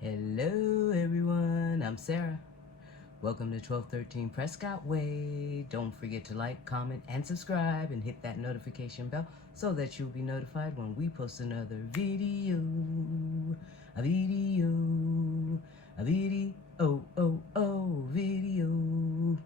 Hello everyone, I'm Sarah. Welcome to 1213 Prescott Way. Don't forget to like, comment, and subscribe and hit that notification bell so that you'll be notified when we post another video. A video. A video. Video.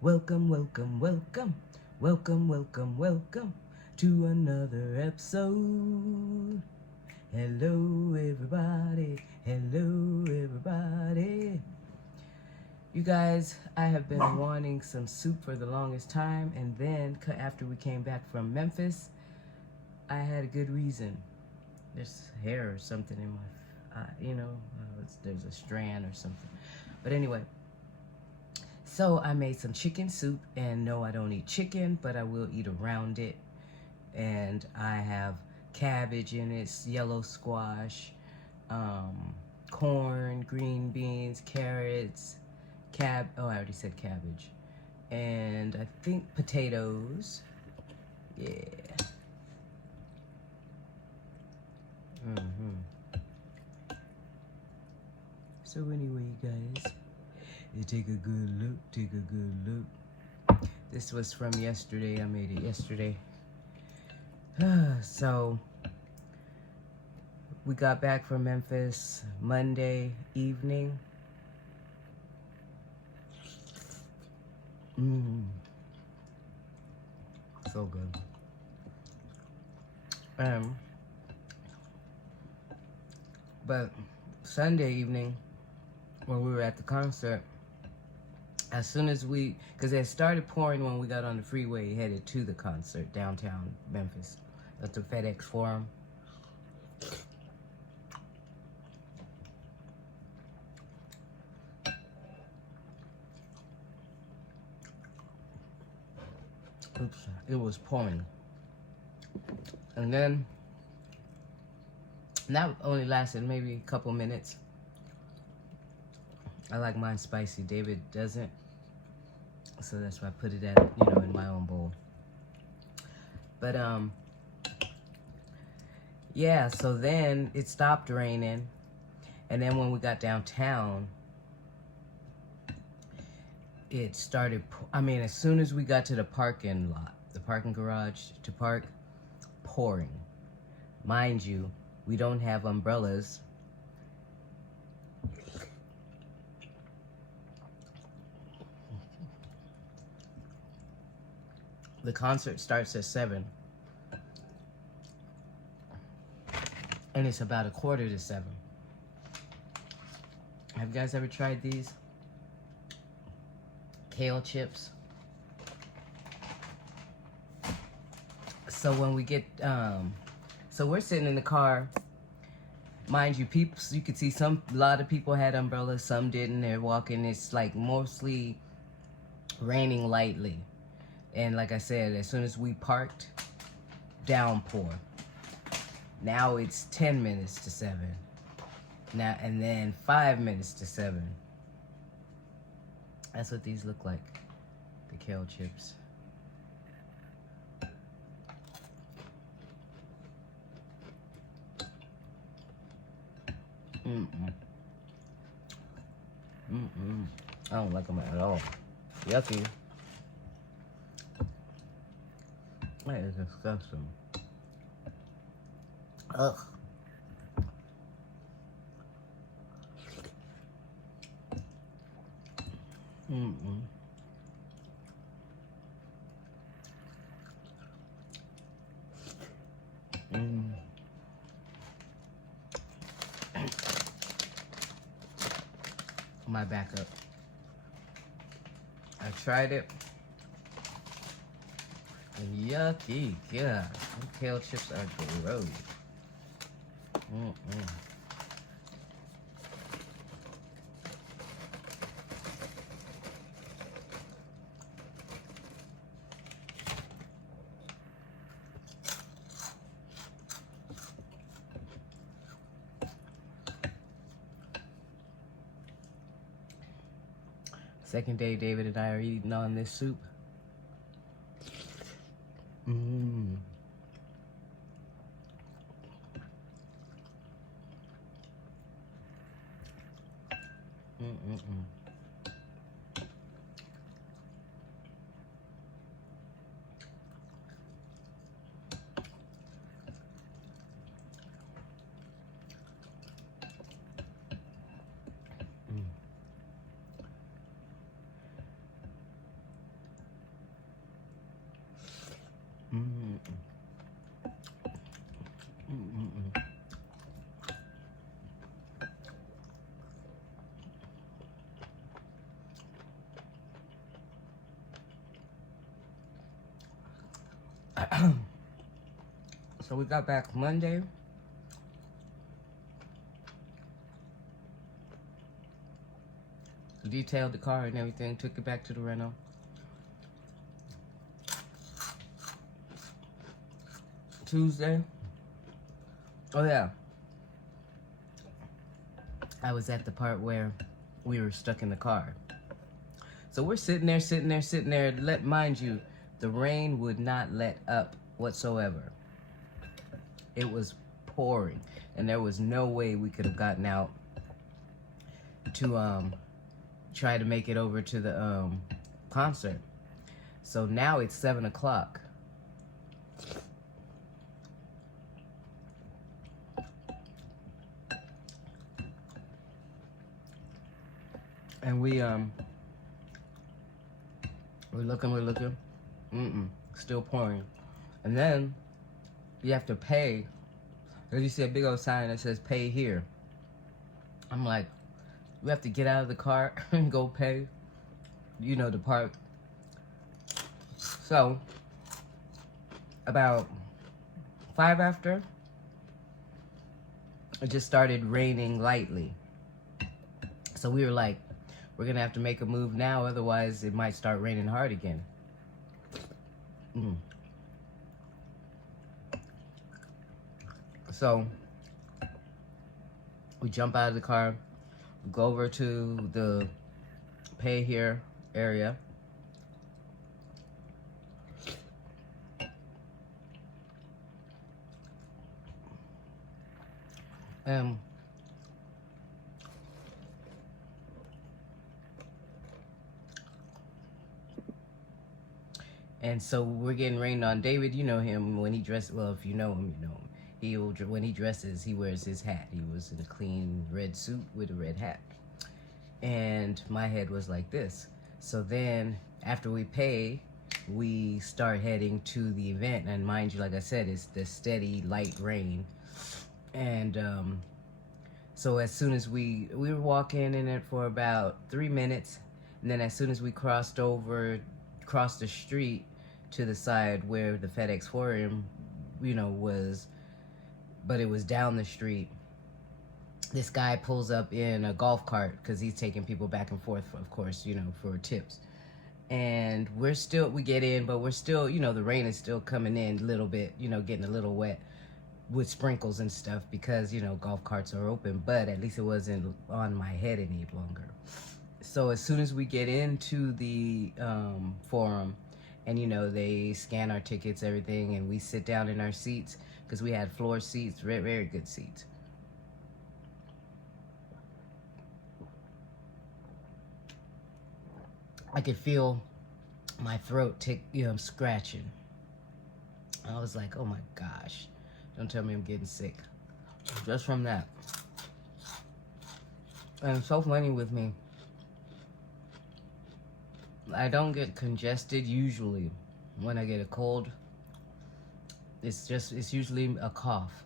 Welcome, welcome, welcome. Welcome, welcome, welcome to another episode. Hello everybody, hello everybody. You guys, I have been wanting some soup for the longest time, and then after we came back from Memphis, I had a good reason. There's hair or something in my eye, there's a strand or something. But anyway, so I made some chicken soup, and no, I don't eat chicken, but I will eat around it. And I have cabbage in it, yellow squash, corn, green beans, carrots, I already said cabbage, and I think potatoes. Yeah. So anyway, you guys, take a good look. This was from yesterday. I made it yesterday. So we got back from Memphis Monday evening. So good. But Sunday evening, when we were at the concert, as soon as because it started pouring when we got on the freeway headed to the concert downtown Memphis at the FedEx Forum. Oops, it was pouring. And then, and that only lasted maybe a couple minutes. I like mine spicy. David doesn't. So that's why I put it at, in my own bowl. But, yeah, so then it stopped raining. And then when we got downtown, it started, as soon as we got to the parking lot, the parking garage to park, pouring. Mind you, we don't have umbrellas. The concert starts at 7. And it's about 6:45. Have you guys ever tried these kale chips? So when we get, so we're sitting in the car. Mind you, people, you could see a lot of people had umbrellas, some didn't. They're walking. It's like mostly raining lightly. And like I said, as soon as we parked, downpour. Now it's 10 minutes to 7. Now, and then 5 minutes to 7. That's what these look like, the kale chips. I don't like them at all. Yucky. That is disgusting. Ugh. My backup. I tried it. And yucky, yeah. Them kale chips are gross. Second day, David and I are eating on this soup. So we got back Monday. Detailed the car and everything, took it back to the rental. Tuesday. Oh yeah. I was at the part where we were stuck in the car. So we're sitting there. Mind you, the rain would not let up whatsoever. It was pouring, and there was no way we could have gotten out to try to make it over to the concert. So now it's 7 o'clock. And we're looking. Still pouring. And then you have to pay. As you see a big old sign that says pay here. I'm like, we have to get out of the car and go pay, to park. So, about 5 after, it just started raining lightly. So we were like, we're gonna have to make a move now, otherwise it might start raining hard again. So we jump out of the car, go over to the pay here area. And so we're getting rained on. David, you know him, when he dresses, well, if you know him, you know him. When he dresses, he wears his hat. He was in a clean red suit with a red hat. And my head was like this. So then, after we pay, we start heading to the event. And mind you, like I said, it's the steady light rain. And so as soon as we were walking in it for about 3 minutes. And then as soon as we crossed the street to the side where the FedEx Forum, was, but it was down the street. This guy pulls up in a golf cart because he's taking people back and forth, of course, for tips. And we get in, but we're still, the rain is still coming in a little bit, getting a little wet with sprinkles and stuff because, golf carts are open, but at least it wasn't on my head any longer. So as soon as we get into the forum, and they scan our tickets, everything, and we sit down in our seats because we had floor seats, very, very good seats. I could feel my throat scratching. I was like, oh my gosh, don't tell me I'm getting sick just from that. And it's so funny with me. I don't get congested usually when I get a cold. It's usually a cough.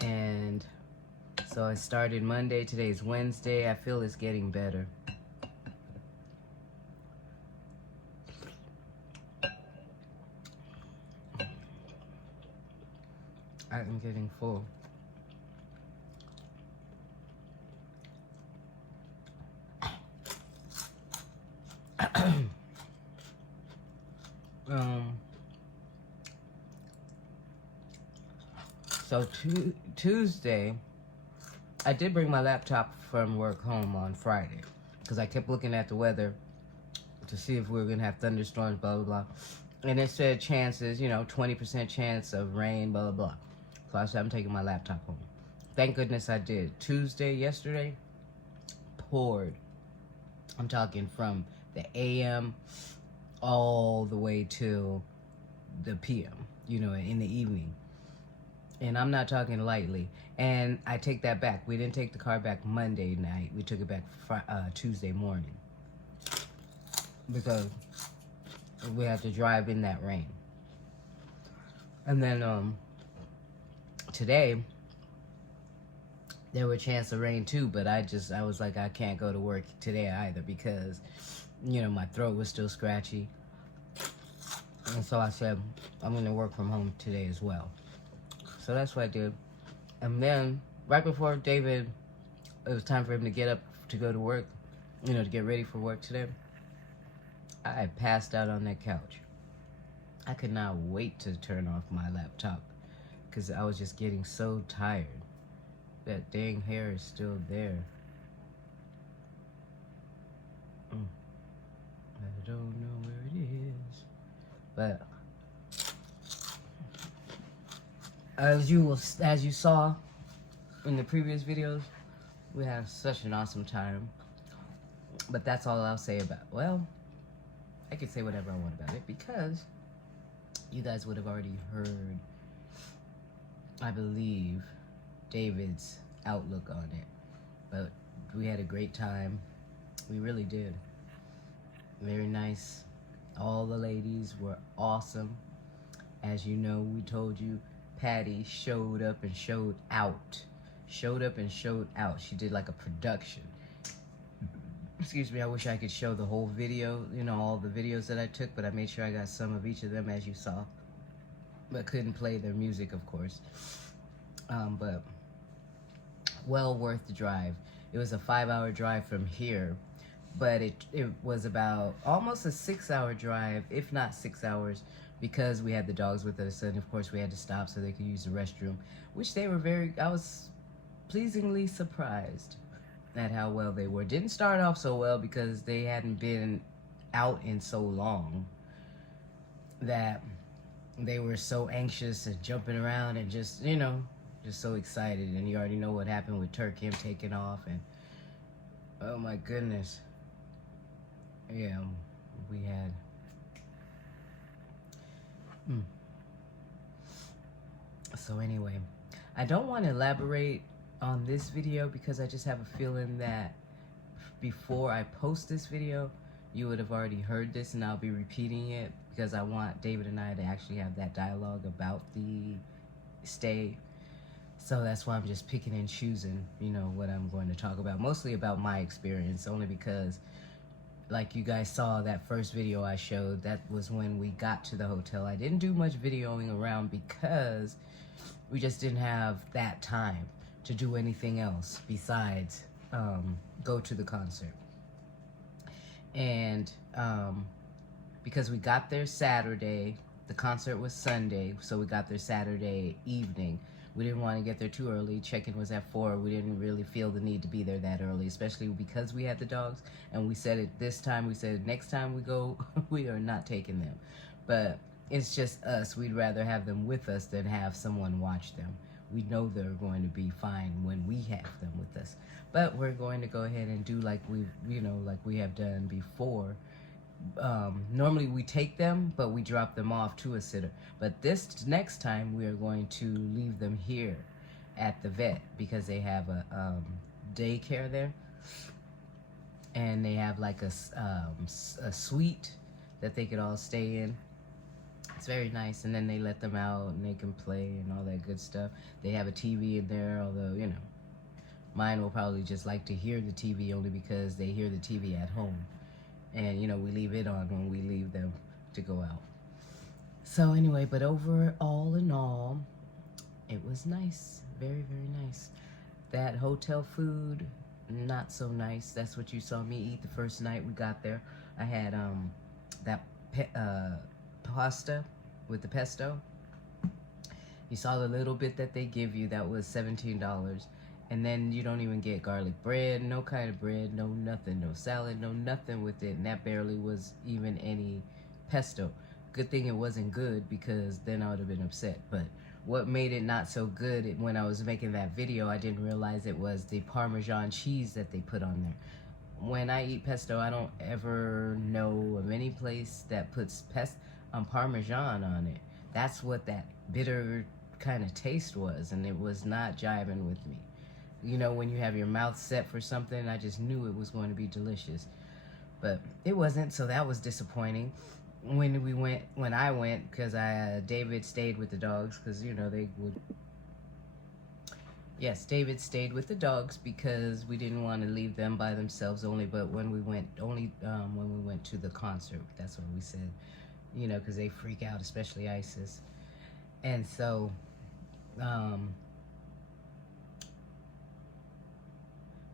And so I started Monday, today's Wednesday. I feel it's getting better. I'm getting full. So Tuesday, I did bring my laptop from work home on Friday because I kept looking at the weather to see if we were gonna have thunderstorms, blah blah blah, and it said chances, 20% chance of rain, blah blah blah. So I said I'm taking my laptop home. Thank goodness I did. Yesterday, poured. I'm talking from the AM all the way till the PM, you know, in the evening. And I'm not talking lightly. And I take that back. We didn't take the car back Monday night. We took it back Tuesday morning. Because we had to drive in that rain. And then today, there were a chance of rain too, but I was like, I can't go to work today either because, you know, my throat was still scratchy. And so I said, I'm going to work from home today as well. So that's what I did. And then, right before David, it was time for him to get up to go to work, you know, to get ready for work today, I passed out on that couch. I could not wait to turn off my laptop because I was just getting so tired. That dang hair is still there. I don't know where it is. But as you saw in the previous videos, we had such an awesome time. But that's all I'll say about it. Well, I could say whatever I want about it because you guys would have already heard, I believe, David's outlook on it. But we had a great time. We really did. Very nice. All the ladies were awesome. As you know, we told you Patty showed up and showed out. Showed up and showed out. She did like a production. Excuse me, I wish I could show the whole video, you know, all the videos that I took, but I made sure I got some of each of them, as you saw. But couldn't play their music, of course. But well worth the drive. It was a 5-hour drive from here, but it was about almost a 6-hour drive, if not 6 hours, because we had the dogs with us, and of course we had to stop so they could use the restroom, which they were I was pleasingly surprised at how well they were. Didn't start off so well because they hadn't been out in so long that they were so anxious and jumping around and just, you know, just so excited. And you already know what happened with Turk, him taking off, and oh my goodness. Yeah, we had So anyway, I don't want to elaborate on this video because I just have a feeling that before I post this video, you would have already heard this, and I'll be repeating it because I want David and I to actually have that dialogue about the stay. So that's why I'm just picking and choosing, you know, what I'm going to talk about. Mostly about my experience, only because, like you guys saw that first video I showed, that was when we got to the hotel. I didn't do much videoing around because we just didn't have that time to do anything else besides go to the concert. And because we got there Saturday, the concert was Sunday, so we got there Saturday evening. We didn't want to get there too early. Check-in was at 4. We didn't really feel the need to be there that early, especially because we had the dogs. And we said it this time. We said next time we go, we are not taking them. But it's just us. We'd rather have them with us than have someone watch them. We know they're going to be fine when we have them with us. But we're going to go ahead and do like we have done before. Normally we take them, but we drop them off to a sitter. But this next time we are going to leave them here at the vet because they have a daycare there, and they have like a suite that they could all stay in. It's very nice, and then they let them out and they can play and all that good stuff. They have a TV in there, although, you know, mine will probably just like to hear the TV only because they hear the TV at home. And, you know, we leave it on when we leave them to go out. So anyway, but overall in all, it was nice. Very, very nice. That hotel food, not so nice. That's what you saw me eat the first night we got there. I had that pasta with the pesto. You saw the little bit that they give you. That was $17. And then you don't even get garlic bread, no kind of bread, no nothing, no salad, no nothing with it. And that barely was even any pesto. Good thing it wasn't good because then I would have been upset. But what made it not so good when I was making that video, I didn't realize it was the Parmesan cheese that they put on there. when I eat pesto, I don't ever know of any place that puts Parmesan on it. That's what that bitter kind of taste was, and it was not jiving with me. You know, when you have your mouth set for something, I just knew it was going to be delicious. But it wasn't, so that was disappointing. When I went, because David stayed with the dogs, because, you know, they would... Yes, David stayed with the dogs because we didn't want to leave them by themselves but when we went to the concert, that's what we said, you know, because they freak out, especially Isis. And so,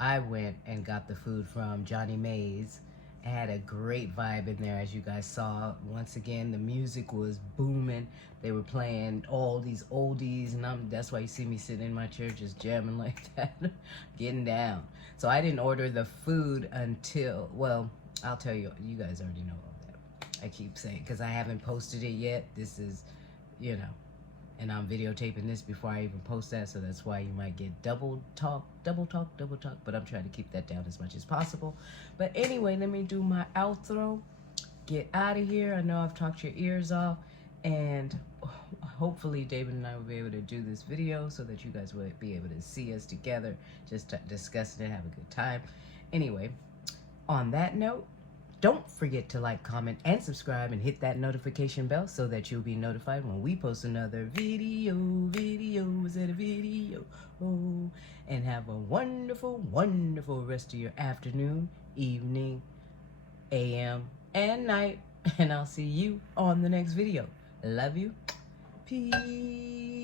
I went and got the food from Johnny Mays. It had a great vibe in there, as you guys saw. Once again, the music was booming. They were playing all these oldies, and that's why you see me sitting in my chair just jamming like that, getting down. So I didn't order the food until, well, I'll tell you, you guys already know all that. I keep saying, because I haven't posted it yet. This is, you know, and I'm videotaping this before I even post that, so that's why you might get double talk, but I'm trying to keep that down as much as possible. But anyway, let me do my outro, get out of here. I know I've talked your ears off, and hopefully David and I will be able to do this video so that you guys will be able to see us together, just discussing it, have a good time. Anyway, on that note, don't forget to like, comment, and subscribe, and hit that notification bell so that you'll be notified when we post another video. Oh, and have a wonderful, wonderful rest of your afternoon, evening, AM, and night. And I'll see you on the next video. Love you. Peace.